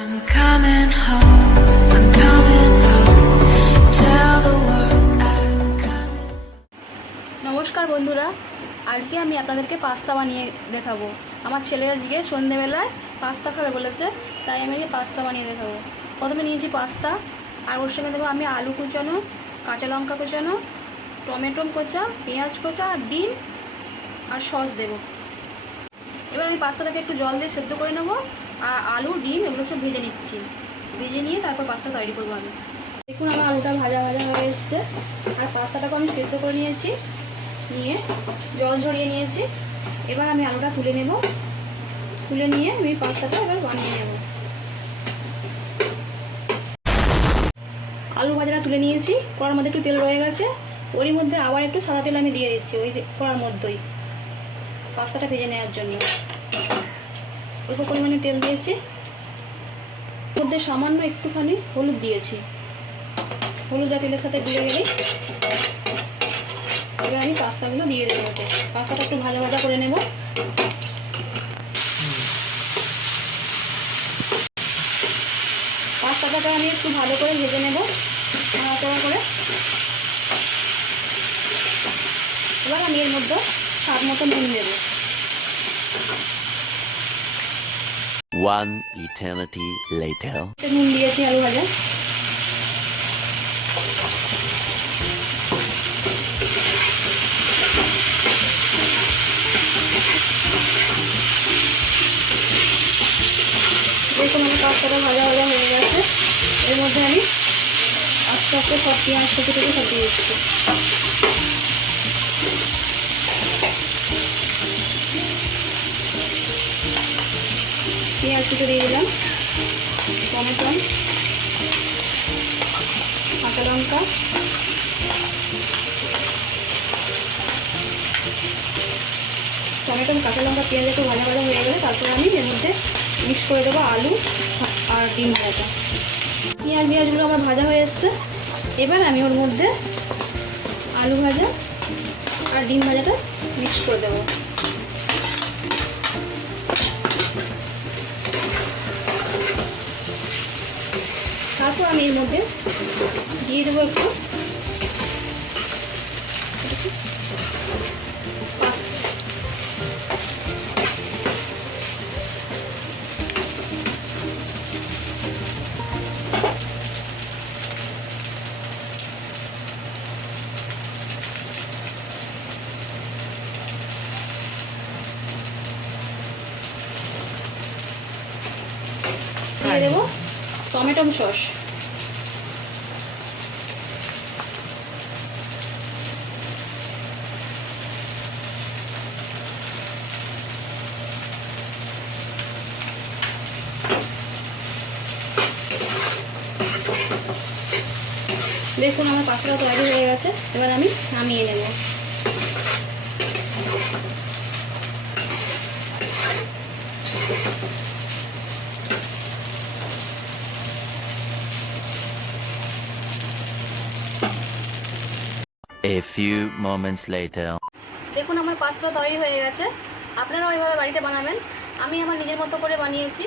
I'm coming home. I'm coming home. Tell the world I'm coming. নমস্কার বন্ধুরা, আজকে আমি আপনাদেরকে পাস্তা বানিয়ে দেখাবো। আমার ছেলে আজকে সন্ধ্যেবেলায় পাস্তা খাবে বলেছে, তাই আমি পাস্তা বানিয়ে দেখাবো। প্রথমে নিয়েছি পাস্তা, আর ওর সঙ্গে দেবো আমি আলু কুচানো, কাঁচা লঙ্কা কুচানো, টমেটো কোচা, পেঁয়াজ কোচা, আর ডিম আর সস দেবো। এবার আমি পাস্তাটাকে একটু জল দিয়ে সেদ্ধ করে নেবো, আর আলু ডিম এগুলো সব ভেজে নিচ্ছি। ভেজে নিয়ে তারপর পাস্তা তৈরি করবো আমি। দেখুন আমার আলুটা ভাজা ভাজা হয়ে এসছে, আর পাস্তাটাকে আমি সেদ্ধ করে নিয়েছি, নিয়ে জল ঝরিয়ে নিয়েছি। এবার আমি আলুটা তুলে নেব, তুলে নিয়ে আমি পাস্তাটা এবার বানিয়ে নেব। আলু ভাজাটা তুলে নিয়েছি, কড়ার মধ্যে একটু তেল রয়ে গেছে, ওরই মধ্যে আবার একটু সাদা তেল আমি দিয়ে দিচ্ছি ওই কড়ার মধ্যেই পাস্তাটা ভেজে নেওয়ার জন্য। অল্প পরিমাণে তেল দিয়েছি, ওর মধ্যে সামান্য একটুখানি হলুদ দিয়েছি। হলুদটা তেলের সাথে গুলে গেলেই এবার আমি পাস্তাগুলো দিয়ে দেবো ওতে। পাস্তাটা একটু ভাজা ভাজা করে নেব। পাস্তাটাকে আমি একটু ভালো করে ভেজে নেব, নাড়াচাড়া করে। এবার আমি এর মধ্যে স্বাদ মতো নুন দেবো। One eternity later. নুন দিয়েছি আলু ভাজা। দেখুন আমার পাস্তাটা ভাজা ভাজা হয়ে গেছে। এর মধ্যে আমি আস্তে আস্তে সব পেঁয়াজ থেকে সব দিয়ে দিচ্ছি। পেঁয়াজ কুচি দিয়ে দিলাম, টমেটো, কাঁচা লঙ্কা, কাঁচা লঙ্কা পেঁয়াজ একটু ভাজা ভাজা হয়ে গেলে তারপরে আমি এর মধ্যে মিক্স করে দেবো আলু আর ডিম ভাজা। পেঁয়াজগুলো আমার ভাজা হয়ে এসছে। এবার আমি ওর মধ্যে আলু ভাজা আর ডিম ভাজাটা মিক্স করে দেবো। তারপর আমি এর মধ্যে দিয়ে দেবো একটু দিয়ে দেবো টমেটো সস। দেখুন আমার পাস্তাটা তৈরি হয়ে গেছে। এবার আমি নামিয়ে নেব। A few moments later. দেখুন আমার পাস্তা তৈরি হয়ে গেছে। আপনারাও এইভাবে বাড়িতে বানাবেন। আমি আমার নিজের মতো করে বানিয়েছি।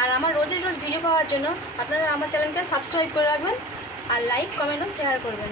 আর আমার রোজ ভিডিও পাওয়ার জন্য আপনারা আমার চ্যানেলকে সাবস্ক্রাইব করে রাখবেন, আর লাইক কমেন্ট ও শেয়ার করবেন।